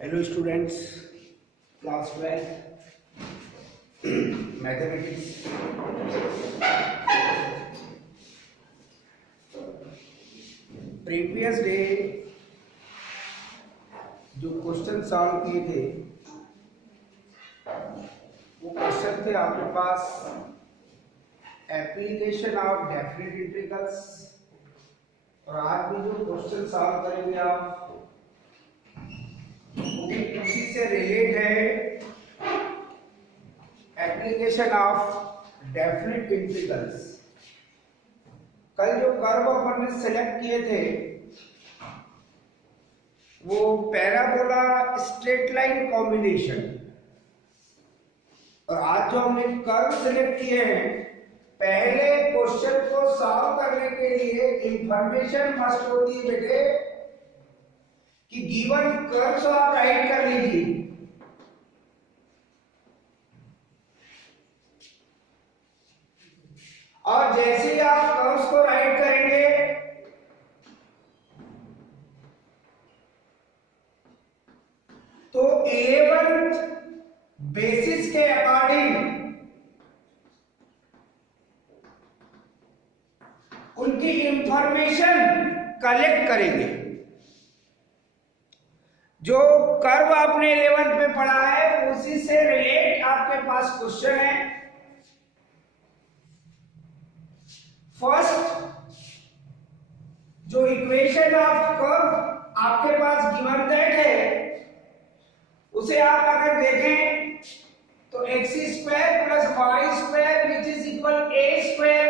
Hello students, class 12 mathematics. Previous day जो question solve किए थे वो क्वेश्चन थे आपके पास एप्लीकेशन ऑफ डेफिनेट इंटीग्रल्स। और आज भी जो क्वेश्चन सॉल्व करेंगे आप उसी से रिलेट है एप्लीकेशन ऑफ डेफिनेट इंटीग्रल्स। कल जो कर्व अपन ने सेलेक्ट किए थे वो पैराबोला स्ट्रेट लाइन कॉम्बिनेशन, और आज जो हमने कर्व सेलेक्ट किए हैं, पहले क्वेश्चन को सॉल्व करने के लिए इंफॉर्मेशन मस्ट होती है बेटे कि गिवन कर्व तो आप राइट कर लीजिए। और जैसे ही आप कर्व्स को राइट करेंगे तो 11th बेसिस के अकॉर्डिंग उनकी इंफॉर्मेशन कलेक्ट करेंगे। जो कर्व आपने 11th में पढ़ा है उसी से रिलेट आपके पास क्वेश्चन है। फर्स्ट जो इक्वेशन ऑफ कर्व आपके पास गिवन दैट है उसे आप अगर देखें तो X square plus Y square which is equal A square,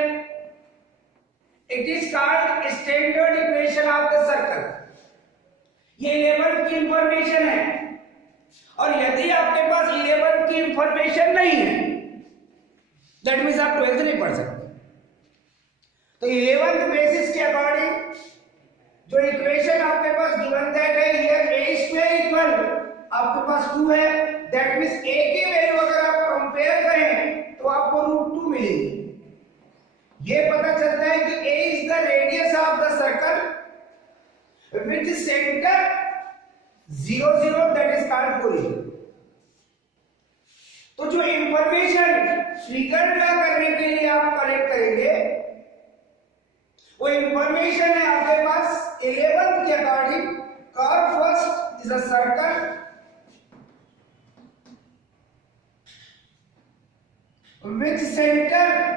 it is called standard equation of the circle. ये 11th की इंफॉर्मेशन है। और यदि आपके पास 11th की इंफॉर्मेशन नहीं है दैट मीन्स आप 12th नहीं पढ़ सकते। तो 11th बेसिस के अकॉर्डिंग जो इक्वेशन आपके पास गिवन दैट है हियर a स्क्वायर इक्वल आपके पास 2 है, दैट मींस a की वैल्यू अगर आप कंपेयर करें तो आपको √2 मिलेगी। ये पता चलता है कि a is the radius of the circle which centre 0 0 that is called correlation. तो जो इंफॉर्मेशन फिगर ड्रा करने के लिए आप कलेक्ट करेंगे वो इंफॉर्मेशन है आपके पास 11th के according curve first is a circle which centre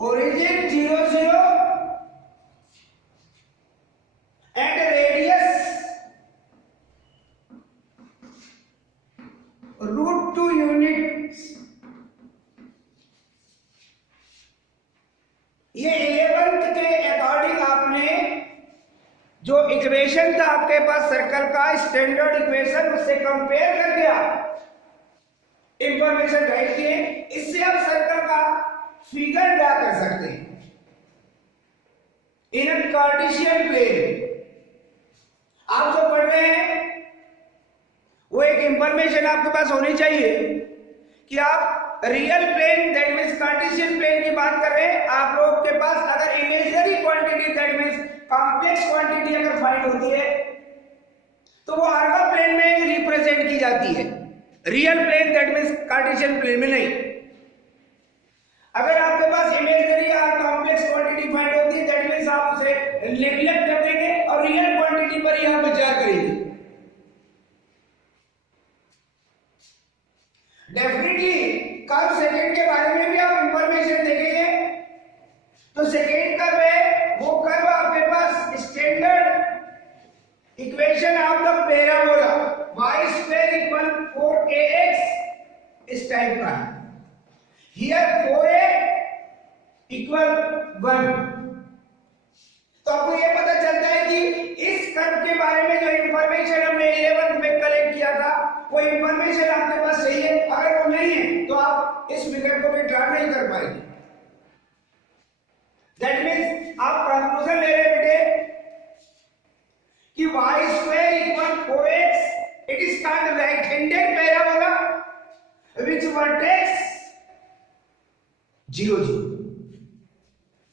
origin 0 0 and radius √2 units। ये 11th के अकॉर्डिंग आपने जो इक्वेशन था आपके पास सर्कल का स्टैंडर्ड इक्वेशन उससे कंपेयर करके आप इंफॉर्मेशन राइट किए। इससे आप सर्कल का फिगर ड्रा कर सकते हैं इन अ कार्टेशियन प्लेन। आप जो पढ़ रहे हैं वो एक इंफॉर्मेशन आपके पास होनी चाहिए कि आप real plane that means Cartesian plane की बात कर रहे हैं। आप लोग के पास अगर imaginary quantity that means complex quantity अगर फाइंड होती है तो वो आर्गा प्लेन में रिप्रेजेंट की जाती है, real plane that means Cartesian plane में नहीं। अगर आपके पास इमेजिनरी या कॉम्प्लेक्स क्वांटिटी फाइंड होती है दैट मींस आप उसे नेग्लेक्ट कर देंगे और रियल क्वांटिटी पर ही आप विचार करेंगे। डेफिनेटली कर्व सेकंड के बारे में भी आप इंफॉर्मेशन देखेंगे तो सेकंड कर्व है वो कर्व आपके पास standard equation of the parabola y square equal 4ax इस टाइप का है। Here 4a equal 1। तो आपको यह पता चलता है कि इस कर्व के बारे में जो इंफॉर्मेशन हमने 11th में कलेक्ट किया था वो इंफॉर्मेशन आपके पास सही है। अगर वो नहीं है तो आप इस फिगर को भी ड्रा नहीं कर पाएंगे। दैट मींस आप कंक्लूजन ले रहे बेटे कि y square equal 4x it is called right handed parabola which vertex 0 0।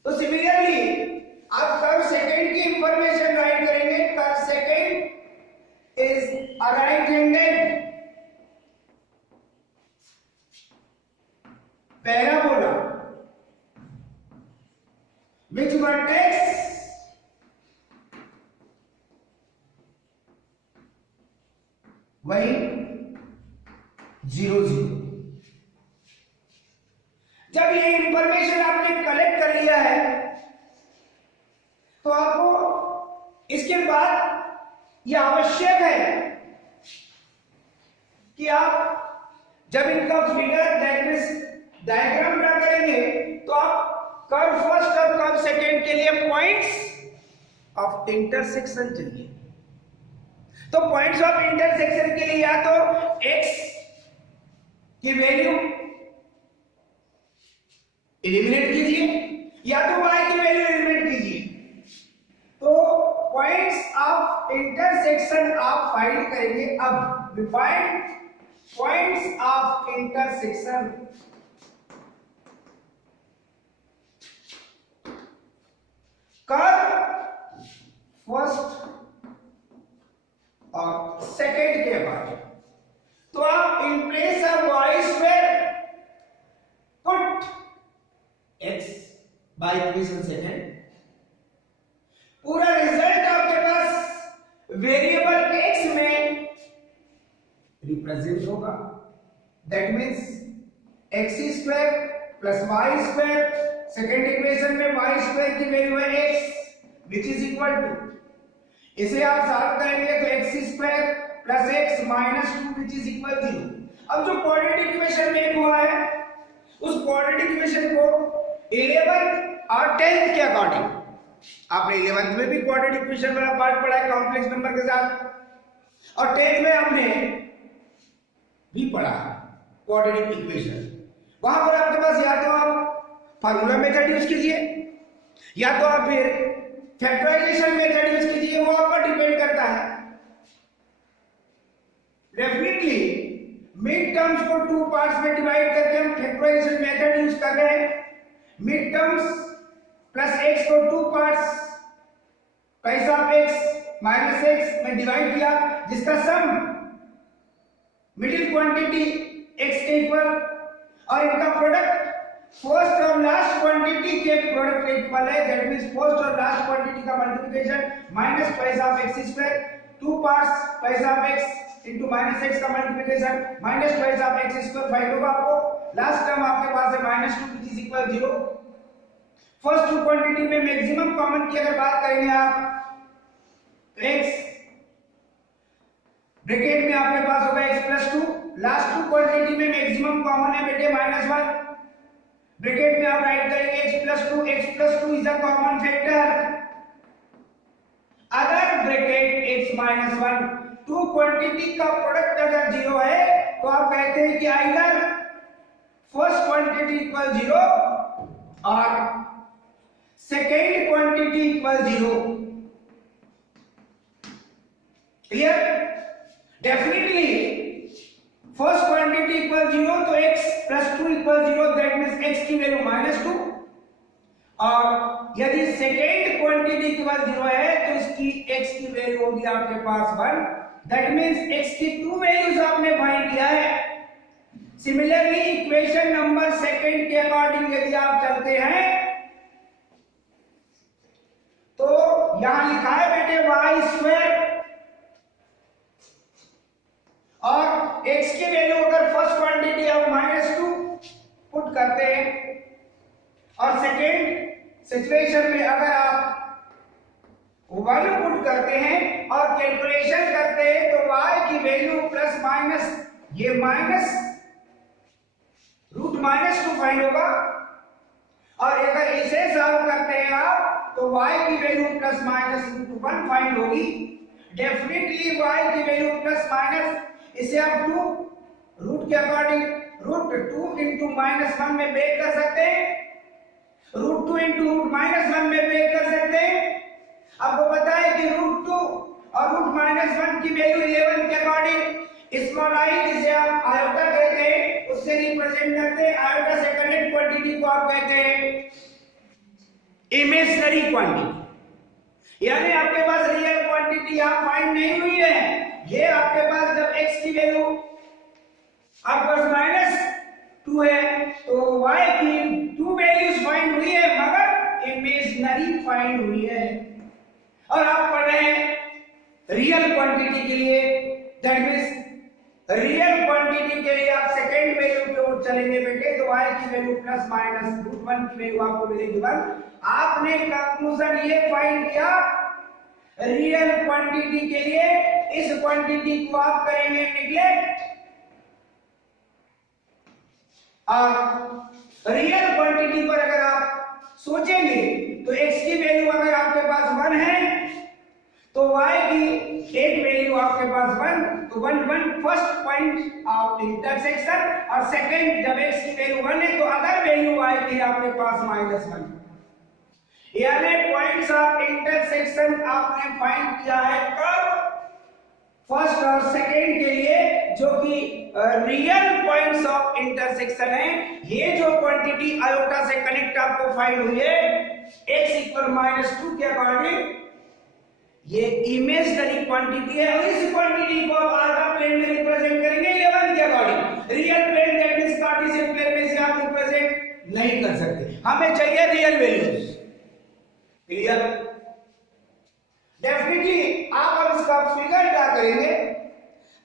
तो सिमिलरली आप कर्व सेकंड की इंफॉर्मेशन राइट करेंगे। Curve second is a right handed parabola which vertex वही 0 0। जब ये इंफॉर्मेशन आपने कलेक्ट कर लिया है तो आपको इसके बाद यह आवश्यक है कि आप जब इनका फिगर डायग्राम ड्रा करेंगे तो आप कर्व फर्स्ट और कर्व सेकेंड के लिए पॉइंट्स ऑफ इंटरसेक्शन चाहिए। तो पॉइंट्स ऑफ इंटरसेक्शन के लिए या तो x की वैल्यू एलिमिनेट कीजिए या तो y की वैल्यू एलिमिनेट कीजिए। तो पॉइंट्स ऑफ इंटरसेक्शन आप फाइंड करेंगे। अब we find points of intersection. Curve first और सेकेंड के बाद तो आप in place of Y square put x by equation second. पूरा रिजल्ट आपके पास वेरिएबल x में रिप्रेजेंट होगा। That means x square plus Y square. Second equation में y स्क्वायर की वैल्यू है x which is equal to, इसे आप सॉल्व करेंगे तो x square plus x minus 2 which is equal 0। अब जो क्वाड्रेटिक इक्वेशन मेक हुआ है उस क्वाड्रेटिक इक्वेशन को 11th और 10th के अकॉर्डिंग, आपने 11th में भी क्वाड्रेटिक इक्वेशन वाला पार्ट पढ़ा है कॉम्प्लेक्स नंबर के साथ और 10th में हमने भी पढ़ा क्वाड्रेटिक इक्वेशन। वहां पर आपके पास या तो आप फार्मूला मेथड यूज कीजिए या तो आप फिर फैक्टराइजेशन मेथड यूज कीजिए, वो आप पर डिपेंड करता है। डेफिनेटली मिड टर्म्स को 2 पार्ट्स में डिवाइड करके हम फैक्टराइजेशन मेथड यूज कर रहे हैं। मिड टर्म्स प्लस x को 2 पार्ट्स पैसा x माइनस x में डिवाइड किया जिसका सम मिडिल क्वांटिटी x के इक्वल और इनका प्रोडक्ट फर्स्ट और लास्ट क्वांटिटी के प्रोडक्ट के इक्वल है। दैट मींस फर्स्ट और लास्ट क्वांटिटी का multiplication minus twice of x square 2 parts twice of x into minus x का multiplication minus twice of x square find होगा आपको। Last term आपके पास है minus 2 which is equal 0। First to quantity में maximum common की अगर बात करेंगे आप तो x ब्रैकेट में आपके पास होगा x plus 2। Last two quantity में मैक्सिमम कॉमन है बेटे माइनस 1। ब्रैकेट में आप राइट करेंगे x plus 2 is a common factor. अगर bracket x minus 1 two quantity का प्रोडक्ट अगर 0 है तो आप कहते हैं कि आइदर फर्स्ट क्वांटिटी इक्वल 0 और second quantity equal 0। Clear? Definitely first quantity equal 0 तो x plus 2 equal 0 that means x की वैल्यू माइनस 2 और यदि सेकेंड क्वांटिटी इक्वल 0 है तो इसकी x की वैल्यू होगी आपके पास 1। दैट मींस x की 2 वैल्यूज आपने फाइंड किया है। सिमिलरली इक्वेशन नंबर सेकंड के अकॉर्डिंग यदि आप चलते हैं तो यहां लिखा है बेटे y स्क्वायर और x की वैल्यू अगर फर्स्ट क्वांटिटी आप -2 पुट करते हैं और सेकेंड सिचुएशन में अगर आप 1 पुट करते हैं और कैलकुलेशन करते हैं तो y की वैल्यू प्लस माइनस ये माइनस रूट -2 फाइंड होगा और अगर इसे सॉल्व करते हैं आप तो y की value plus minus root 1 find होगी। डेफिनेटली y की वैल्यू प्लस माइनस इसे आप 2 रूट के अकॉर्डिंग रूट 2 इंटू -1 में ब्रेक कर सकते हैं, रूट 2 इंटू रूट -1 में ब्रेक कर सकते हैं। आपको पता है कि रूट 2 और रूट -1 की वैल्यू 11 के अकॉर्डिंग स्मॉल आई जिसे आप आयोटा कहते हैं उससे रिप्रेजेंट करते हैं। आयोटा से कनेक्ट क्वांटिटी को आप कहते हैं इमेजिनरी क्वांटिटी। यानी आपके पास रियल क्वांटिटी यहाँ फाइंड नहीं हुई है। ये आपके पास जब x की वैल्यू आपके पास -2 है तो y की 2 वैल्यूज फाइंड हुई है मगर इमेजिनरी फाइंड हुई है। और आप पढ़ रहे हैं रियल क्वांटिटी के लिए, दैट मींस रियल क्वांटिटी के लिए आप सेकंड वैल्यू की ओर चलेंगे बेटे, तो y की वैल्यू ±√1 की वैल्यू आपको मिलेगी 1। आपने कंक्लूजन ये फाइंड किया रियल क्वांटिटी के लिए इस क्वांटिटी को आप करेंगे निग्लेक्ट, और रियल क्वांटिटी पर अगर आप सोचेंगे तो x की वैल्यू अगर आपके पास 1 है तो y की एक वैल्यू आपके पास 1, तो 1 फर्स्ट पॉइंट ऑफ इंटरसेक्शन, और सेकंड जब x की वैल्यू 1 है तो अदर वैल्यू y की आपके पास -1। यानी पॉइंट्स ऑफ इंटरसेक्शन आपने फाइंड किया है कर्व फर्स्ट और सेकंड के लिए, जो कि रियल पॉइंट्स ऑफ इंटरसेक्शन है। ये जो क्वांटिटी आयोटा से कनेक्ट आपको फाइंड हुई है x = -2 के अकॉर्डिंग, ये इमेजिनरी क्वांटिटी है, और इस क्वांटिटी को आप आल्फा प्लेन में रिप्रेजेंट करेंगे 11 के according. Real plane that means Cartesian plane में से आप रिप्रेजेंट नहीं कर सकते, हमें चाहिए रियल वैल्यूज। क्लियर? डेफिनेटली आप अब इसका फिगर ड्रा करेंगे।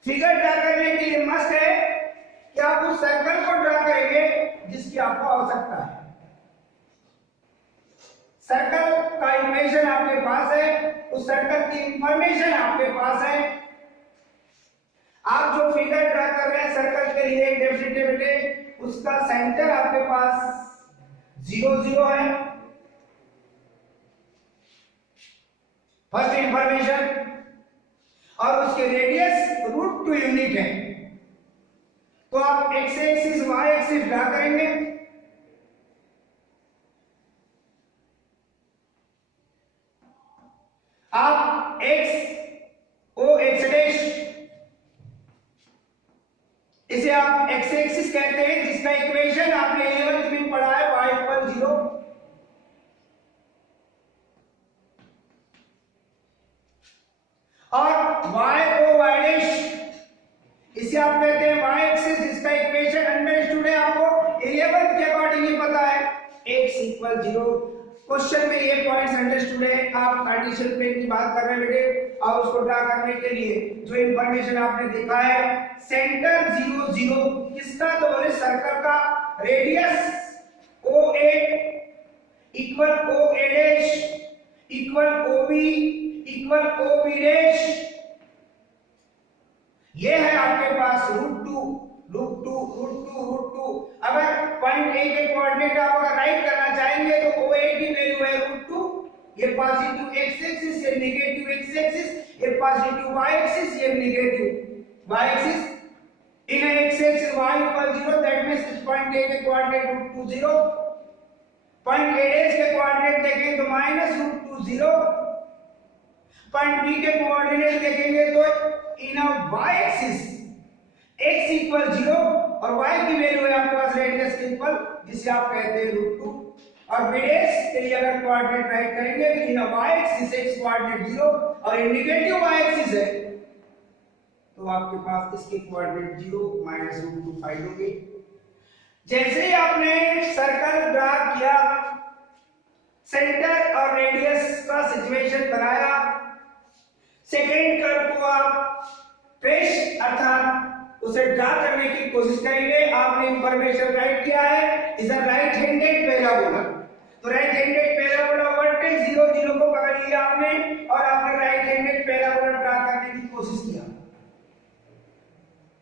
फिगर ड्रा करने के लिए मस्ट है कि आप उस सर्कल को ड्रा करेंगे जिसकी आपको आवश्यकता है। सर्कल का इक्वेशन आपके पास है, उस सर्कल की इंफॉर्मेशन आपके पास है। आप जो फिगर ड्रा कर रहे हैं सर्कल के लिए डेफिनेटली उसका सेंटर आपके पास 0 0 है, फर्स्ट इंफॉर्मेशन, और उसके रेडियस √2 यूनिट है। तो आप x axis y axis draw करेंगे। आप x इसे आप x एक्सिस कहते हैं, जिसका इक्वेशन आपने 11th में पढ़ा है y = 0। और y इसे आप कहते हैं y एक्सिस, जिसका इक्वेशन अंडरस्टूड है, आपको 11th के अकॉर्डिंग ही पता है x = 0। क्वेश्चन में ये पॉइंट्स अंडरस्टूड है। आप कार्टेशियन प्लेन की बात कर रहे हैं बेटे, और उसको ड्रा करने के लिए जो इंफॉर्मेशन आपने देखा है सेंटर 0 0 किसका, तो बोले सर्कल का, radius OA = OA' = OB = OB', ये है आपके पास √2। अगर पॉइंट A के कोऑर्डिनेट आप अगर राइट करना चाहेंगे तो OA की वैल्यू है √2, ये पॉजिटिव x एक्सिस, ये नेगेटिव x एक्सिस, ये पॉजिटिव y एक्सिस, ये negative y axis. In x axis y = 0, that means इस पॉइंट A के कोऑर्डिनेट √2 0, पॉइंट A' के कोऑर्डिनेट देखें तो -√2 0, पॉइंट B के कोऑर्डिनेट देखेंगे तो इन y एक्सिस x = 0 और y की वैल्यू है आपके पास रेडियस के इक्वल, जिसे आप कहते हैं √2, और बेस के लिए अगर कोऑर्डिनेट राइट करेंगे तो इन y एक्सिस x कोऑर्डिनेट 0 और ये नेगेटिव y एक्सिस है, तो आपके पास इसके कोऑर्डिनेट 0 -√2 फाइंड होंगे। जैसे ही आपने सर्कल ड्रा किया, सेंटर और रेडियस का सिचुएशन बनाया, सेकेंड कर्व को आप ट्रेस अर्थात उसे ड्रा करने की कोशिश करेंगे। आपने इंफॉर्मेशन राइट किया है, इधर राइट हैंडेड पैराबोला, तो राइट हैंडेड पैराबोला वर्टेक्स 0 0 को पकड़ लिया आपने, और आपने राइट हैंडेड पैराबोला ड्रा करने की कोशिश किया।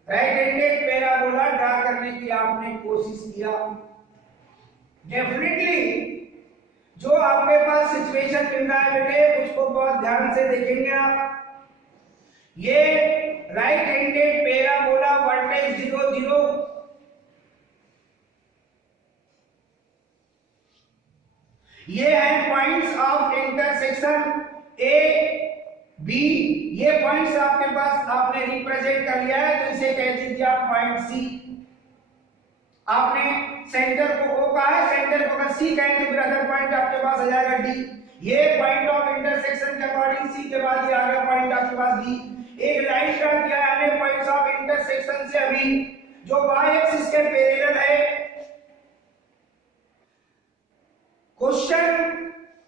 राइट हैंडेड पैराबोला ड्रा करने की आपने कोशिश किया। डेफिनेटली जो आपके पास सिचुएशन मिल रहा है बेटे, उसको बहुत ध्यान से देखेंगे आप। ये राइट हैंडेड पैराबोला वर्टेक्स 0 0, ये है points of intersection A B. ये पॉइंट्स आपके पास आपने रिप्रेजेंट कर लिया है, तो इसे कह दीजिए आप पॉइंट सी। आपने सेंटर को O कहा है, सेंटर को अगर सी कहें तो फिर अदर पॉइंट आपके पास आ जाएगा डी। ये पॉइंट ऑफ इंटरसेक्शन के अकॉर्डिंग सी के बाद ये आ गया पॉइंट आपके पास डी। एक लाइन ड्रा किया है पॉइंट्स ऑफ इंटरसेक्शन से अभी जो वाई एक्सिस के पैरेलल है। क्वेश्चन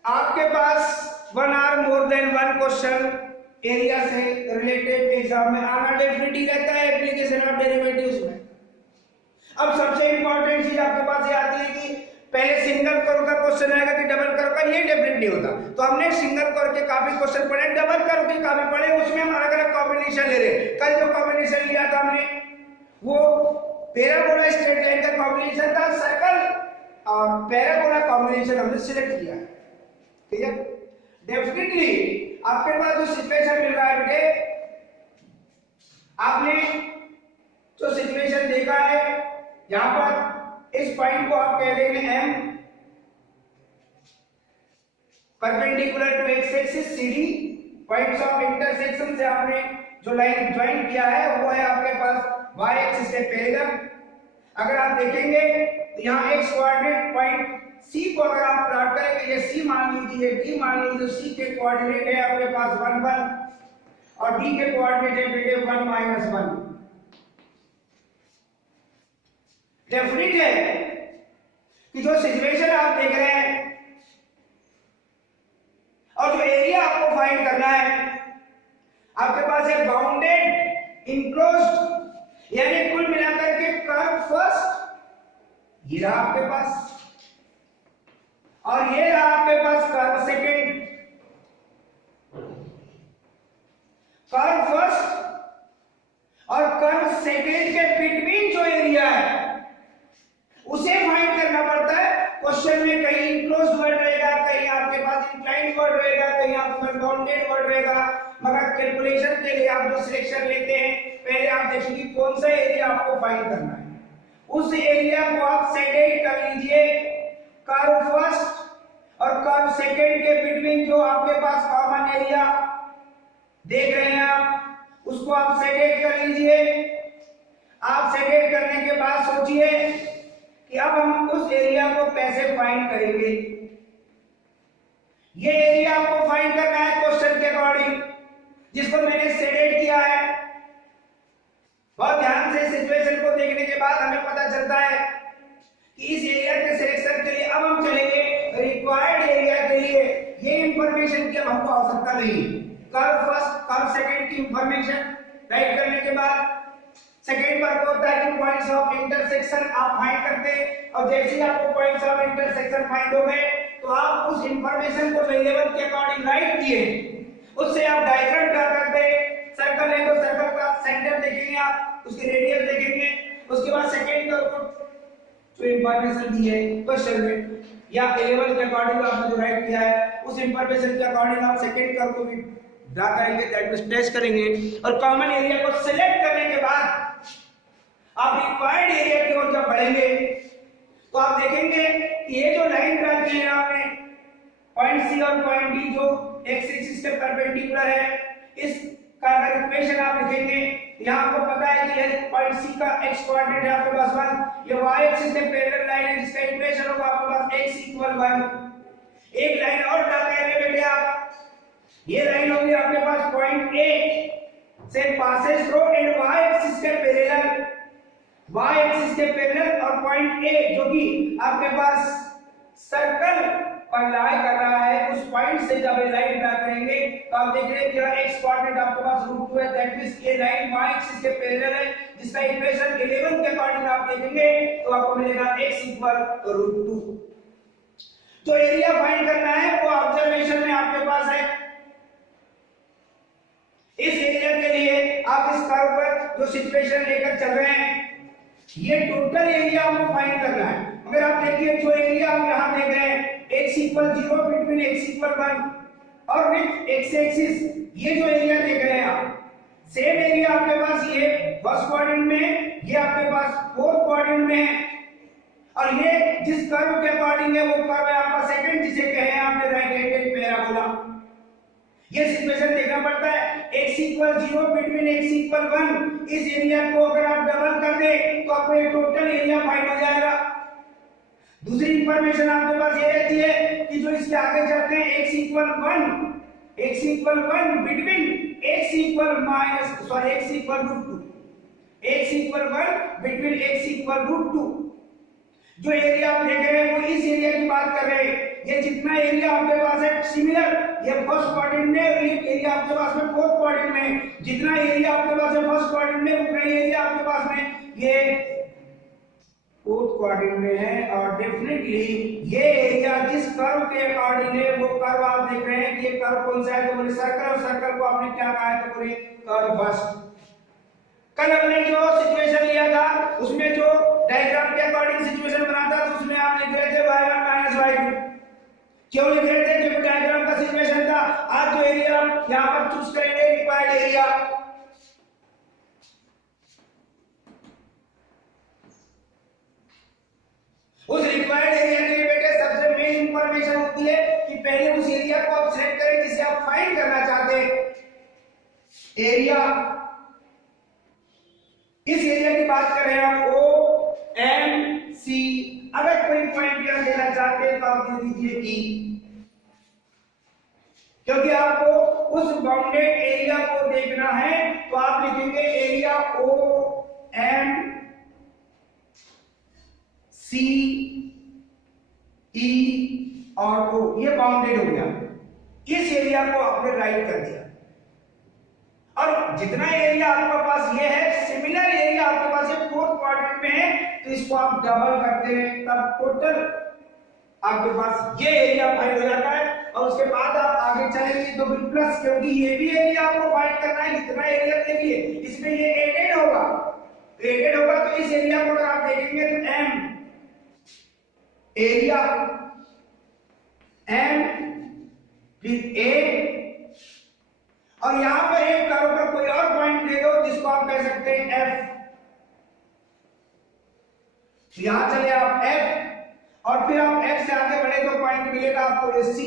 आपके पास 1 और मोर देन 1 क्वेश्चन एरिया से रिलेटेड एग्जाम में आना डेफिनेटली रहता है एप्लीकेशन ऑफ डेरिवेटिव्स में। अब सबसे इंपॉर्टेंट चीज आपके पास ये आती है कि पहले सिंगल कर्व का क्वेश्चन आएगा कि डबल कर्व का, ये डेफिनेटली होता। तो हमने सिंगल कर्व के काफी क्वेश्चन पढ़े, डबल कर्व के काफी पढ़े, उसमें हम अलग अलग कॉम्बिनेशन ले रहे। कल जो कॉम्बिनेशन लिया था हमने वो पैराबोला स्ट्रेट लाइन का कॉम्बिनेशन था, सर्कल और पैराबोला कॉम्बिनेशन हमने सिलेक्ट किया। ठीक है, डेफिनेटली आपके पास जो सिचुएशन मिल रहा है बेटे, आपने जो सिचुएशन देखा है यहां पर इस पॉइंट को आप कह देंगे M, perpendicular to X axis CD। Points of intersection से आपने जो लाइन ज्वाइन किया है वो है आपके पास y एक्सिस के पैरेलल। अगर आप देखेंगे तो यहाँ x कोऑर्डिनेट पॉइंट C को अगर आप प्लॉट करेंगे, ये C मान लीजिए, D मान लीजिए, तो C के कोऑर्डिनेट है आपके पास 1 1 और D के कोऑर्डिनेट है बेटे 1 -1। डेफिनेट है कि जो सिचुएशन आप देख रहे हैं और जो एरिया आपको फाइंड करना है, आपके पास है बाउंडेड इनक्लोज्ड, यानी कुल मिलाकर के कर्व फर्स्ट ये रहा आपके पास और ये रहा आपके पास कर्व सेकेंड। कर्व फर्स्ट और कर्व सेकेंड के बिटवीन जो एरिया है उसे फाइंड करना पड़ता है। क्वेश्चन में कहीं इनक्लोज्ड वर्ड रहेगा, कहीं आपके पास इंक्लाइंड वर्ड रहेगा, कहीं आपके पास बाउंडेड वर्ड रहेगा। मगर कैलकुलेशन के लिए आप जो सिलेक्शन लेते हैं, पहले आप देखेंगे कौन सा एरिया आपको फाइंड करना है, उस एरिया को आप सेलेक्ट कर लीजिए। कर्व फर्स्ट और कर्व सेकेंड के बिटवीन जो आपके पास कॉमन एरिया देख रहे हैं आप, उसको आप सेलेक्ट कर लीजिए। आप सेलेक्ट करने के बाद सोचिए कि अब हम उस एरिया को कैसे फाइंड करेंगे। ये एरिया आपको फाइंड करना है क्वेश्चन के अकॉर्डिंग, जिसको मैंने सेलेक्ट किया है। बहुत ध्यान से सिचुएशन को देखने के बाद हमें पता चलता है कि इस एरिया के सिलेक्शन के लिए अब हम चलेंगे रिक्वायर्ड एरिया के लिए। ये इंफॉर्मेशन की अब हमको आवश्यकता नहीं। कर्व फर्स्ट कर्व सेकंड की इंफॉर्मेशन राइट करने के बाद सेकेंड वर्क होता है कि पॉइंट्स ऑफ इंटरसेक्शन आप फाइंड करते हैं, और जैसे ही आपको पॉइंट्स ऑफ इंटरसेक्शन फाइंड हो गए तो आप उस इंफॉर्मेशन को वेरिएबल के अकॉर्डिंग राइट किए, उससे आप डायग्राम ड्रा करते हैं। सर्कल है तो सर्कल का सेंटर देखेंगे आप, उसकी रेडियस देखेंगे, उसके बाद सेकेंड कर्व जो इंफॉर्मेशन दी है क्वेश्चन में या लेवल के अकॉर्डिंग आपने जो राइट किया है उस इंफॉर्मेशन के अकॉर्डिंग आप सेकेंड कर्व को भी ड्रा करेंगे, दैट मींस टेस्ट करेंगे। और कॉमन एरिया को सिलेक्ट करने के बाद आप रिक्वायर्ड एरिया की ओर जब बढ़ेंगे तो आप देखेंगे कि ये जो लाइन ड्रा की है आपने पॉइंट सी और पॉइंट डी जो एक्स एक्सिस के परपेंडिकुलर है, इसका अगर इक्वेशन आप लिखेंगे, यहाँ आपको पता है कि ये पॉइंट सी का एक्स कोऑर्डिनेट है आपके पास 1, ये वाई एक्सिस के पैरेलल लाइन है जिसका इक्वेशन होगा आपके पास x = 1। एक लाइन और ड्रा करेंगे बेटे आप, ये लाइन होगी आपके पास पॉइंट ए से passes through and Y axis के पैरेलल, y एक्सिस के पैरेलल और पॉइंट ए जो कि आपके पास सर्कल पर लाई कर रहा है, उस पॉइंट से जब ये लाइन ड्रा करेंगे तो आप देख रहे हैं कि x कोऑर्डिनेट आपके पास √2 है, दैट मींस ये लाइन y एक्सिस के पैरेलल है, जिसका इक्वेशन 11 के अकॉर्डिंग आप देखेंगे तो आपको मिलेगा x = √2। तो एरिया फाइंड करना है वो ऑब्जर्वेशन में आपके पास है। इस एरिया के लिए आप इस कर्व पर जो सिचुएशन लेकर चल रहे हैं, ये टोटल एरिया आपको फाइंड करना है। अगर आप देखिए जो एरिया आप यहां देख रहे हैं x = 0 बिटवीन x = 1 और विद x एक्सिस, ये जो एरिया देख रहे हैं आप, सेम एरिया आपके पास ये फर्स्ट क्वाड्रेंट में है, ये आपके पास फोर्थ क्वाड्रेंट में है, और ये जिस कर्व के अकॉर्डिंग है वो कर्व है आपका सेकंड, जिसे कहे हैं आपने राइट एंगल पैराबोला। ये सिचुएशन देखना पड़ता है। x = 0 बिटवीन x = 1, इस एरिया को अगर आप डबल कर दें तो आपको टोटल एरिया फाइंड हो जाएगा। दूसरी इंफॉर्मेशन आपके पास ये रहती है कि जो इसके आगे चलते हैं x equal 1 between x equal √2, x equal 1 between x equal √2। जो एरिया आप देख रहे हैं वो इस एरिया की बात कर रहे हैं। ये जितना एरिया आपके पास है सिमिलर, ये फर्स्ट क्वाड्रेंट में और ये एरिया आपके पास में फोर्थ क्वाड्रेंट में, जितना एरिया आपके पास है फर्स्ट क्वाड्रेंट में उतना एरिया आपके पास में ये फोर्थ क्वाड्रेंट में है। और डेफिनेटली ये एरिया जिस कर्व के अकॉर्डिंग है वो कर्व आप देख रहे हैं कि ये कर्व कौन सा है, तो बोले सर्कल, और सर्कल को आपने क्या कहा है, तो बोले कर्व बस। कल हमने जो सिचुएशन लिया था उसमें जो डायग्राम के अकॉर्डिंग सिचुएशन बना था तो उसमें आप लिख रहे थे y1 माइनस y2। क्यों लिख रहे थे? क्योंकि डायग्राम का सिचुएशन था। आज जो एरिया यहां पर चूज करेंगे रिक्वायर्ड एरिया, उस रिक्वायर्ड एरिया के लिए बेटे सबसे मेन इंफॉर्मेशन होती है कि पहले उस एरिया को आप सेलेक्ट करें जिसे आप फाइंड करना चाहते हैं। एरिया, इस एरिया की बात कर रहे हैं हम OMC। अगर कोई पॉइंट यहां लेना चाहते हैं तो आप दे दीजिए E, क्योंकि आपको उस बाउंडेड एरिया को देखना है तो आप लिखेंगे एरिया OMC E और O, ये बाउंडेड हो गया। इस एरिया को आपने राइट कर दिया और जितना एरिया आपके पास ये है सिमिलर एरिया आपके पास है फोर्थ क्वाड्रेंट में है, तो इसको आप डबल करते हैं तब टोटल आपके पास ये एरिया फाइंड हो जाता है। और उसके बाद आप आगे चलेंगे तो फिर प्लस, क्योंकि ये भी एरिया आपको फाइंड करना है। इतना एरिया देखिए इसमें ये एडेड होगा, तो इस एरिया को अगर आप देखेंगे तो M एरिया, M फिर A, और यहां पर एक कर्व का कोई और पॉइंट दे दो जिसको आप कह सकते हैं F। यहां चले आप F और फिर आप F से आगे बढ़े तो पॉइंट मिलेगा आपको ये C,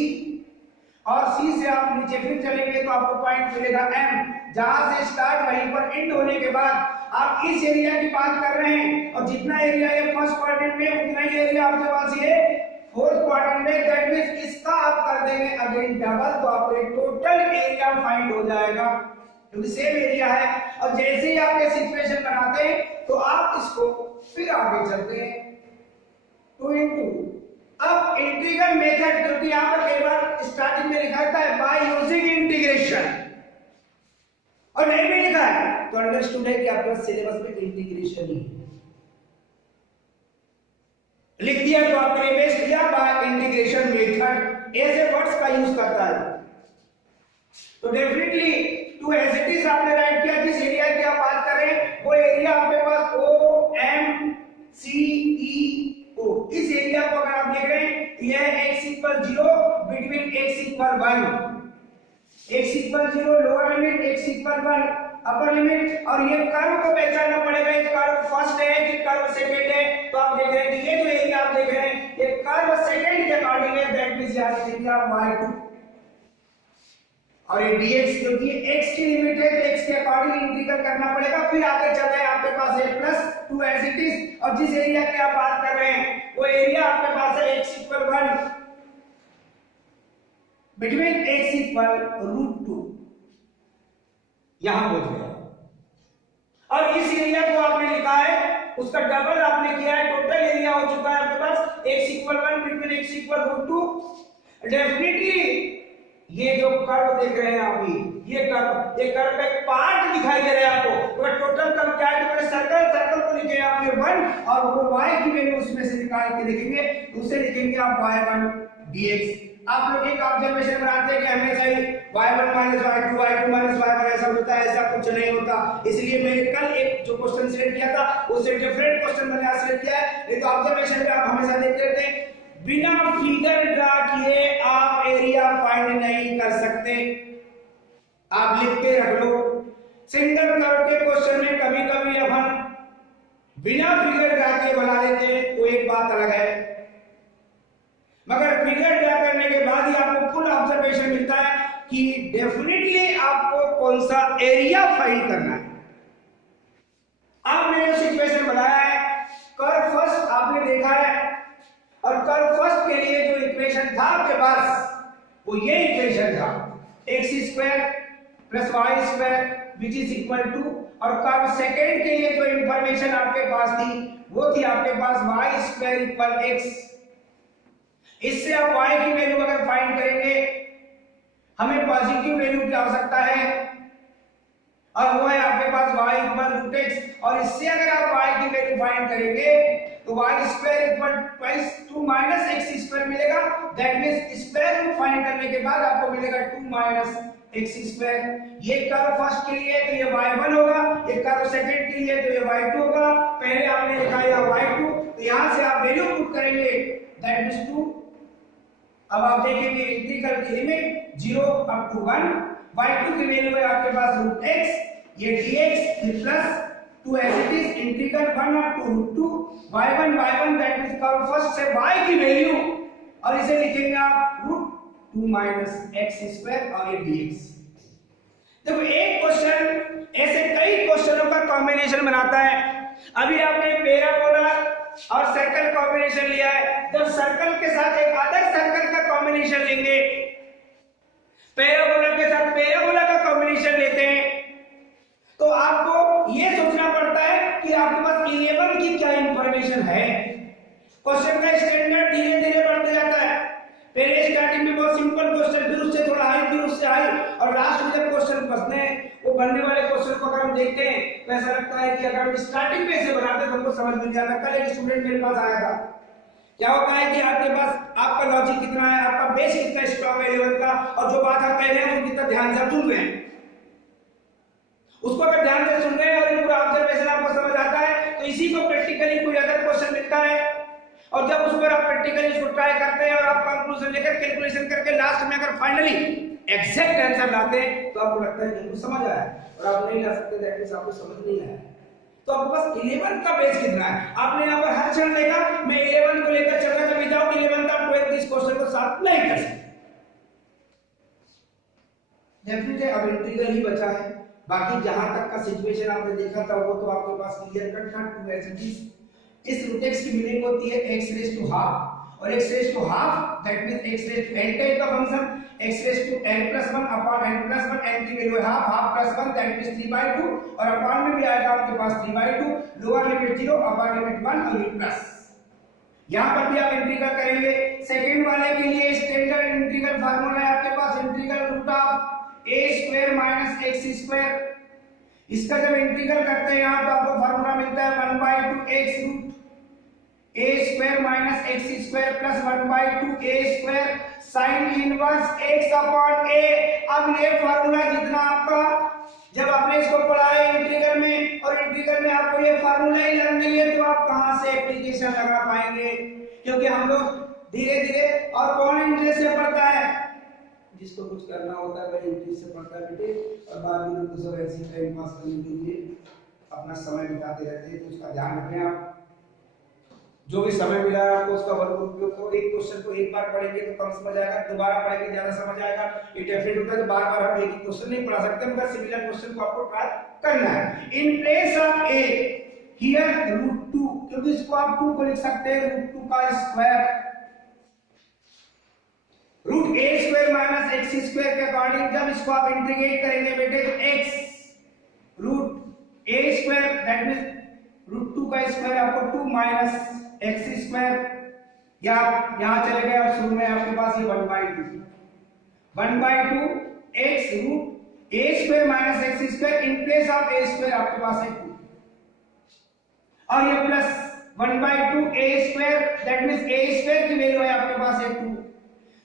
और C से आप नीचे फिर चलेंगे तो आपको पॉइंट मिलेगा M। जहां से स्टार्ट वहीं पर एंड होने के बाद आप इस एरिया की बात कर रहे हैं और जितना एरिया ये फर्स्ट क्वाड्रेंट में उतना ही एरिया आपके पास ये फोर्थ क्वाड्रेंट में, दैट मींस इसका आप कर देंगे अगेन डबल, तो आपको एक टोटल एरिया फाइंड हो जाएगा क्योंकि सेम एरिया है। और जैसे ही आप ये सिचुएशन बनाते हैं तो आप इसको फिर आगे चलते हैं 2 into अब इंटीग्रल मेथड, क्योंकि यहां पर कई बार स्टार्टिंग में लिखा रहता है बाय यूजिंग इंटीग्रेशन और नहीं भी लिखा है तो अंडरस्टूड है कि आपके सिलेबस में इंटीग्रेशन ही लिख दिया तो आपने बेस्ट किया। बाय इंटीग्रेशन मेथड ऐसे वर्ड्स का यूज करता है, तो definitely to as it is आपने राइट किया। जिस एरिया की आप बात कर रहे हैं वो एरिया आपके पास OMCEO, इस एरिया को अगर आप देख रहे हैं यह x equal 0 between x equal 1, x equal 0 lower limit, x equal 1 upper limit, और ये कर्व को पहचानना पड़ेगा ये कर्व फर्स्ट है कि कर्व सेकंड है। तो आप देख रहे हैं कि ये जो एरिया आप देख रहे हैं ये कर्व सेकंड के अकॉर्डिंग है, दैट मींस याद रखिए आप y2 और ये dx, क्योंकि x की लिमिट है तो x के अकॉर्डिंग इंटीग्रल करना पड़ेगा। फिर आगे चल रहे हैं आपके पास है प्लस 2 एज इट इज, और जिस एरिया की आप बात कर रहे हैं वो एरिया आपके पास है x equal 1 between x equal √2, यहां पहुंच गया। और इस एरिया को आपने लिखा है उसका डबल आपने किया है, टोटल एरिया हो चुका है आपके पास x equal 1 between x equal √2। Definitely ये जो कर्व देख रहे हैं आप, ये कर्व का एक पार्ट दिखाई दे रहा है आपको, तो टोटल कर्व क्या है, तो सर्कल को लिखे आपने 1 और वो y की वैल्यू उसमें से निकाल के लिखेंगे, उसे लिखेंगे आप y1 dx। आप लोग एक ऑब्जर्वेशन बनाते हैं कि हमेशा ही y1 minus y2 y2 minus y1 ऐसा होता है, ऐसा कुछ नहीं होता। इसलिए मैंने कल एक जो क्वेश्चन सिलेक्ट किया था उससे डिफरेंट क्वेश्चन मैंने आज सिलेक्ट किया है। नहीं तो ऑब्जर्वेशन में आप हमेशा देखते रहते हैं बिना फिगर ड्रा किए आप एरिया फाइंड नहीं कर सकते। आप लिख के रख लो, सिंगल कर्व के क्वेश्चन में कभी कभी अपन बिना फिगर ड्रा के बना लेते हैं तो एक बात अलग है, मगर फिगर ड्रा करने के बाद ही आपको फुल ऑब्जर्वेशन मिलता है कि डेफिनेटली आपको कौन सा एरिया फाइंड करना है। आपने जो सिचुएशन बनाया है कर्व फर्स्ट आपने देखा है, और कर्व फर्स्ट के लिए जो इक्वेशन इक्वेशन था आपके पास वो ये इक्वेशन था, X square plus Y square which is equal to, और कर्व सेकंड के लिए जो इंफॉर्मेशन आपके पास थी वो थी आपके पास वाई स्क्वायर इक्वल एक्स। इससे आप वाई की वैल्यू अगर फाइंड करेंगे, हमें पॉजिटिव वैल्यू की आवश्यकता है और वो है आपके पास y इक्वल रूट एक्स, और इससे अगर आप y की वैल्यू फाइंड करेंगे तो y square equal twice 2 minus x square मिलेगा। That means square root find करने के बाद आपको मिलेगा 2 माइनस एक्स स्क्वायर। ये कर्व फर्स्ट के लिए तो ये y1 होगा, ये कर्व सेकंड के लिए तो ये y2 होगा। पहले आपने लिखा है y2, तो यहां से आप वैल्यू पुट करेंगे दैट मींस 2। अब आप देखेंगे इंटीग्रल की लिमिट 0 अप टू 1, y2 की वैल्यू है आपके पास रूट x, ये dx फिर plus 2 as it is integral 1 up to root 2 y1 that means curve first से y की वैल्यू, और इसे लिखेंगे आप रूट 2 माइनस एक्स स्क्वायर और ये dx। देखो एक क्वेश्चन ऐसे कई क्वेश्चनों का कॉम्बिनेशन बनाता है। अभी आपने पैराबोला और सर्कल कॉम्बिनेशन लिया है, जब सर्कल के साथ एक अदर सर्कल का कॉम्बिनेशन लेंगे, पैराबोला के साथ पैराबोला का कॉम्बिनेशन लेते हैं, तो आपको यह सोचना पड़ता है कि आपके पास 11 की क्या इंफॉर्मेशन है। क्वेश्चन का स्टैंडर्ड धीरे धीरे बढ़ते जाता है। पहले स्टार्टिंग में बहुत सिंपल क्वेश्चन, फिर उससे थोड़ा हाई, फिर उससे हाई, और लास्ट में जब क्वेश्चन फंसते हैं, वो बनने वाले क्वेश्चन को अगर हम देखते हैं तो ऐसा लगता है कि अगर हम स्टार्टिंग में ऐसे बनाते तो हमको समझ नहीं आता। कल एक स्टूडेंट मेरे पास आया था, क्या होता है कि आपके पास आपका लॉजिक कितना है, आपका बेस कितना स्ट्रांग है लेवल का, और जो बात आप कह रहे हैं वो कितना ध्यान से सुन रहे हैं, उसको अगर ध्यान से सुन रहे हैं और पूरा ऑब्जर्वेशन आपको समझ आता है, तो इसी को प्रैक्टिकली कोई अदर क्वेश्चन मिलता है, और जब उस पर आप प्रैक्टिकली इसको ट्राई करते हैं और आप कंक्लूजन लेकर कैलकुलेशन करके लास्ट में अगर फाइनली एग्जैक्ट आंसर लाते हैं तो आपको लगता है कि आपको समझ आया, और आप नहीं ला सकते दैट मींस आपको समझ नहीं आया। तो आपके पास 11 का बेस कितना है, आपने यहां पर हर क्षण देखा मैं 11 को लेकर चल रहा था, विदाउट 11 का 12 इस क्वेश्चन को सॉल्व नहीं कर सकते। डेफिनेटली अब इंटीग्रल ही बचा है, बाकी जहां तक का सिचुएशन आपने देखा था वो तो आपके पास क्लियर कट था। 2 एज इट इज, इस रूट x की मीनिंग होती है x रेज़ टू हाफ, और x raise to half that means x raise to n type का function, x raise to n+1 upon n+1, n की value है half, half plus 1 that means 3/2, और upon में भी आएगा आपके पास 3/2, लोअर लिमिट 0 अपर लिमिट 1 और ये प्लस। यहां पर भी आप इंटीग्रल करेंगे। सेकंड वाले के लिए स्टैंडर्ड इंटीग्रल फार्मूला है आपके पास integral root of a² minus x²। इसका जब इंटीग्रल करते हैं यहां तो आपको फार्मूला मिलता है 1/2 x root a² minus x² plus 1/2 a² sine inverse x upon a। अब ये फार्मूला जितना आपका जब आपने इसको पढ़ा है इंटीग्रल में, और इंटीग्रल में आपको ये फार्मूला ही लर्न नहीं है, तो आप कहां से एप्लीकेशन लगा पाएंगे, क्योंकि हम लोग धीरे धीरे, और कौन इंटरेस्ट से पढ़ता है, जिसको कुछ करना होता है वही इंटरेस्ट से पढ़ता है बेटे, और बाद में तो सब ऐसे टाइम पास करने के लिए अपना समय बिताते रहते हैं। तो उसका ध्यान रखें, आप जो भी समय मिला है आपको उसका भरपूर उपयोग करो। एक क्वेश्चन को एक बार पढ़ेंगे तो कम समझ आएगा, दोबारा पढ़ेंगे ज्यादा समझ आएगा। ये डेफिनेट होता है तो बार-बार हम एक ही क्वेश्चन नहीं पढ़ा सकते, मगर सिमिलर क्वेश्चन को आपको ट्राई करना है। इन प्लेस ऑफ a हियर √2, क्योंकि इसको आप 2 को लिख सकते हैं √2 का स्क्वायर, √a² माइनस x² के अकॉर्डिंग जब इसको आप इंटीग्रेट करेंगे बेटे तो x √a² दैट मींस √2 का स्क्वायर आपको 2 माइनस x², या यहां चले गए और शुरू में आपके पास ये 1/2 x √a² minus x² in place of a² आपके पास है 2, और ये plus 1/2 a² that means a² की वैल्यू है आपके पास है 2,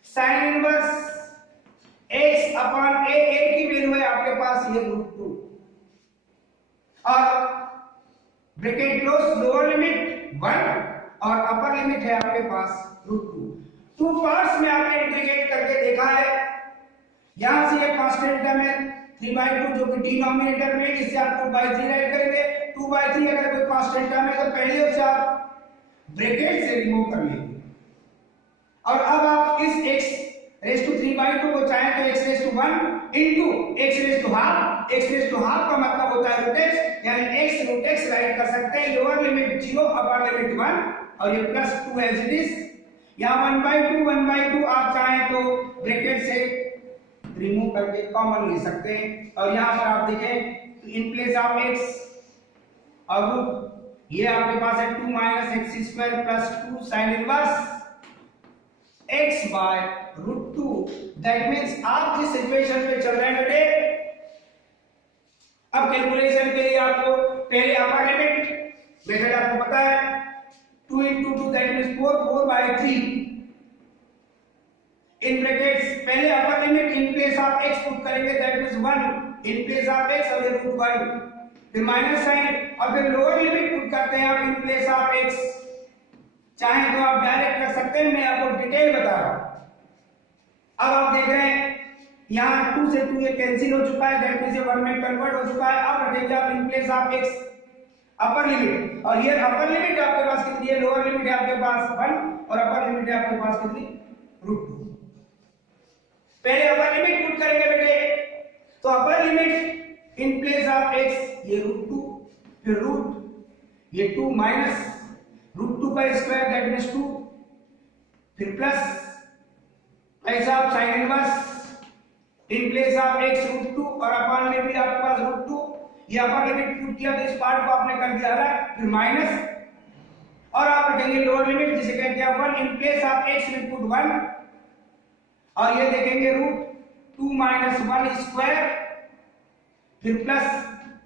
sine inverse x upon a की वैल्यू है आपके पास ये √2, और ब्रैकेट क्लोज, लोअर लिमिट 1 और अपर लिमिट है आपके पास √2। 2 पार्ट्स में आपने इंटीग्रेट करके देखा है। यहां से ये कांस्टेंट टर्म है 3/2 जो कि डिनोमिनेटर में, इससे आप 2/3 राइट करेंगे। 2/3 अगर कोई कांस्टेंट टर्म है तो पहले उसे आप ब्रैकेट से रिमूव कर लेंगे, और अब आप इस x⁻³ को चाहें तो x⁻1 into x⁻², x⁻² का मतलब होता है √x, यानी x √x राइट कर सकते हैं। लोअर लिमिट 0 अपर लिमिट 1 और ये प्लस 2 एज इट इज, यहाँ 1/2 आप चाहें तो ब्रैकेट से रिमूव करके कॉमन ले सकते हैं, और यहाँ पर आप देखें इन प्लेस ऑफ x और रूट ये आपके पास है 2 minus x square plus 2 sine inverse x by root 2। That means आप जिस सिचुएशन में चल रहे हैं बेटे, अब कैलकुलेशन के लिए आपको पहले अपर लिमिट मेथड आपको पता है 2 into 2 that means 4 by 3 in brackets, पहले upper limit in place of x put करेंगे that means 1 in place of x और ये रूट 1, फिर माइनस साइन, और फिर लोअर लिमिट पुट करते हैं आप इन प्लेस ऑफ x। चाहे तो आप डायरेक्ट कर सकते हैं, मैं आपको डिटेल बता रहा हूं। अब आप देख रहे हैं यहां 2 से 2 ये कैंसिल हो चुका है दैट मींस ये 1 में कन्वर्ट हो चुका है। अब रखेंगे आप in place of x upper limit, और ये अपर लिमिट आपके पास कितनी है, लोअर लिमिट है आपके पास 1 और अपर लिमिट है आपके पास कितनी, रूट 2। पहले अपर लिमिट पुट करेंगे बेटे, तो अपर limit in place of x ये रूट 2, फिर रूट ये 2 माइनस रूट 2 का स्क्वायर दैट मींस 2, फिर प्लस ऐसा आप sine inverse in place of x root 2 और अपर में भी आपके पास रूट 2, ये अपर लिमिट पुट किया तो इस पार्ट को आपने कर दिया अलग, फिर माइनस, और आप रखेंगे लोअर लिमिट जिसे कहते हैं 1 इन प्लेस ऑफ x में पुट 1, और ये देखेंगे रूट 2 माइनस 1 स्क्वायर, फिर प्लस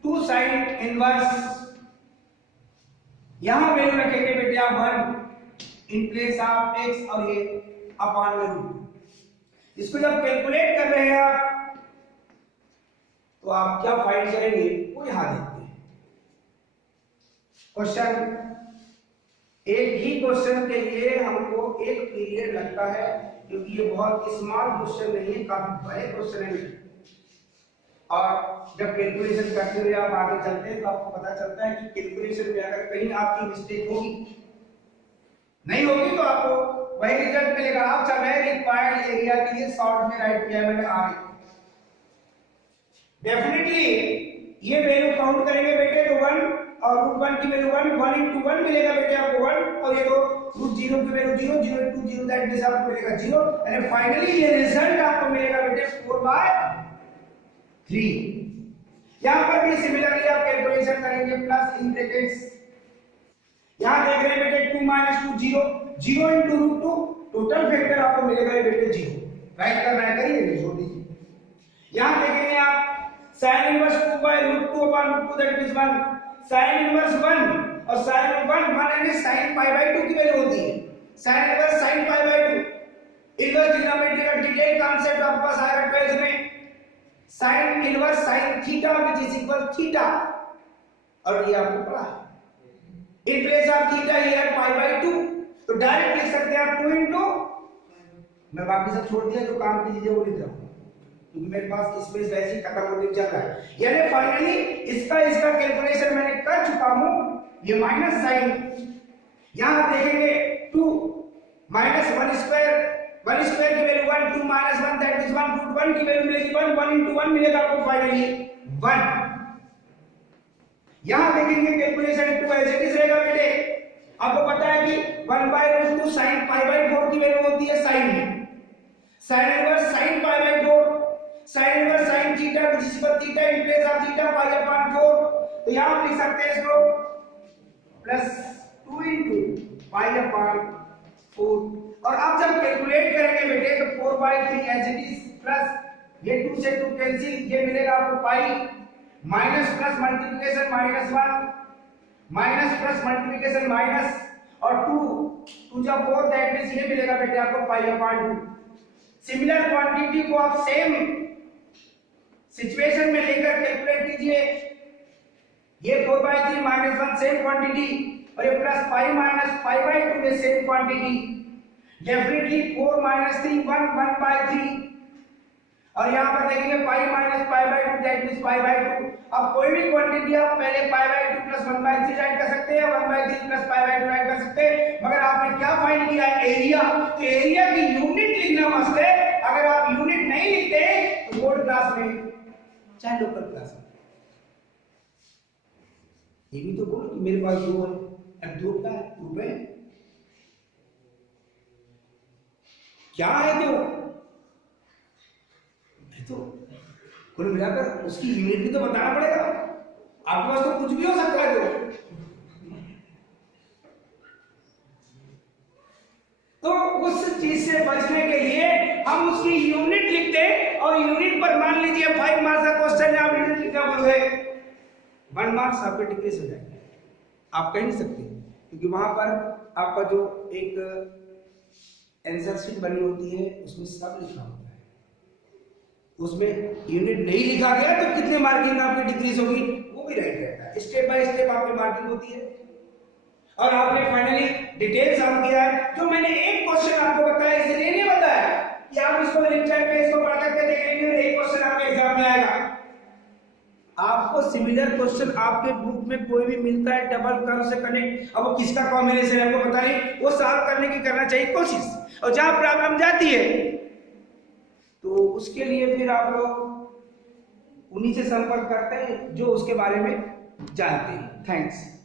2 साइन इनवर्स, यहां वैल्यू रखेंगे बेटे आप 1 इन प्लेस ऑफ x और ये अपॉन में रूट। इसको जब कैलकुलेट कर रहे हैं आप तो आप क्या फाइंड करेंगे वो यहां देखते हैं। क्वेश्चन, एक ही क्वेश्चन के लिए हमको एक पीरियड लगता है क्योंकि ये बहुत स्मॉल क्वेश्चन नहीं है, काफी बड़े क्वेश्चन है। और जब कैलकुलेशन करते हुए आप आगे चलते हैं तो आपको पता चलता है कि कैलकुलेशन में अगर कहीं आपकी मिस्टेक होगी, नहीं होगी तो आपको वही रिजल्ट मिलेगा। आप चाहे रिक्वायर्ड एरिया के लिए शॉर्ट में राइट किया मैंने आगे, डेफिनेटली ये वैल्यू काउंट करेंगे बेटे तो 1 और रूट 1 की वैल्यू 1 into 1 मिलेगा बेटे आपको 1, और ये तो रूट 0 की वैल्यू 0 0 into 0 दैट मींस आपको मिलेगा 0, एंड फाइनली ये रिजल्ट आपको मिलेगा बेटे 4/3। यहां पर भी सिमिलरली आप कैलकुलेशन करेंगे प्लस इन ब्रैकेट्स, यहां देख रहे हैं बेटे 2 - 2 0 0 into रूट 2 टोटल फैक्टर आपको मिलेगा बेटे 0, राइट करना है करिए छोड़ दीजिए। यहां देखेंगे आप sin inverse 2 by root 2 upon root 2 that means 1, sin inverse 1 और sin 1 यानी sin pi by 2 की वैल्यू होती है, sin inverse sin pi by 2। Inverse trigonometry का डिटेल कांसेप्ट आपके पास आएगा 12th में, sin inverse sin theta which is equal theta, और ये आपको पढ़ा है इन place of theta here pi by 2, तो डायरेक्ट लिख सकते हैं आप 2 into, मैं बाकी सब छोड़ दिया जो काम की चीजें वो लिख रहा हूं क्योंकि मेरे पास स्पेस वैसे ही खत्म होने चल रहा है। यानी फाइनली इसका कैलकुलेशन मैंने कर चुका हूं। ये माइनस साइन यहां देखेंगे 2 माइनस 1 स्क्वायर की value 1, 2 minus 1 that means 1, root 1 की वैल्यू मिलेगी 1, 1 into 1 मिलेगा आपको फाइनली 1। यहां देखेंगे कैलकुलेशन 2 एज इट इज रहेगा बेटे, आपको पता है कि 1/√2 sin pi by 4 की वैल्यू होती है साइन में, sin inverse sin pi by 4 sin inverse sin theta which is equal theta in place of theta pi upon 4, तो यहां आप लिख सकते हैं इसको प्लस 2 into pi upon 4, और आप जब कैलकुलेट करेंगे बेटे तो 4/3 एज इट इज, प्लस ये 2 से 2 कैंसिल, ये मिलेगा आपको pi, minus plus multiplication -1 minus plus multiplication minus, और 2 जब 4 दैट मींस ये मिलेगा बेटे आपको पाई अपॉन 2। सिमिलर क्वांटिटी को आप सेम सिचुएशन में लेकर कैलकुलेट कीजिए, ये 4/3 -1 सेम क्वांटिटी, और ये plus pi minus pi by 2 में सेम क्वांटिटी, डेफिनेटली 4 - 3 1 1/3, और यहां पर देखेंगे pi minus pi by 2 that means pi by 2। अब कोई भी क्वांटिटी आप पहले पाई बाय 2 प्लस 1/3 राइट कर सकते हैं, 1/3 प्लस पाई बाय 2 राइट कर सकते हैं, मगर आपने क्या फाइंड किया एरिया, तो एरिया की यूनिट लिखना मस्ट है। अगर आप यूनिट नहीं लिखते तो बोर्ड क्लास में चाहे लोकल क्लास में ये भी तो बोलो कि मेरे पास 2 है, अब 2 का रुपए क्या है तो कुल मिलाकर उसकी यूनिट भी तो बताना पड़ेगा। आपके पास तो कुछ भी हो सकता है। तो उस चीज से बचने के लिए हम उसकी यूनिट लिखते हैं और यूनिट पर मान लीजिए 5 मार्क्स का क्वेश्चन है, आप यूनिट लिखना भूल गए, 1 मार्क्स आपके डिक्रीज हो जाएंगे। आप कह नहीं सकते क्योंकि वहां पर आपका जो एक आंसर शीट बनी होती है उसमें सब लिखा होता है, उसमें यूनिट नहीं लिखा गया तो कितने मार्किंग आपकी डिक्रीज होगी वो भी राइट रहता है। स्टेप बाय स्टेप आपकी मार्किंग होती है। और आपने फाइनली डिटेल सम किया है। जो मैंने एक क्वेश्चन आपको बताया इसलिए नहीं बताया कि आप इसको लेक्चर पे इसको पढ़ करके देखेंगे, एक क्वेश्चन आपके एग्जाम में आएगा। आपको सिमिलर क्वेश्चन आपके बुक में कोई भी मिलता है डबल कर्व से कनेक्ट, अब वो किसका कॉम्बिनेशन है आपको पता नहीं, वो सॉल्व करने की करना चाहिए कोशिश। और जहां प्रॉब्लम जाती है तो उसके लिए फिर आप लोग उन्हीं से संपर्क करते हैं जो उसके बारे में जानते हैं। थैंक्स।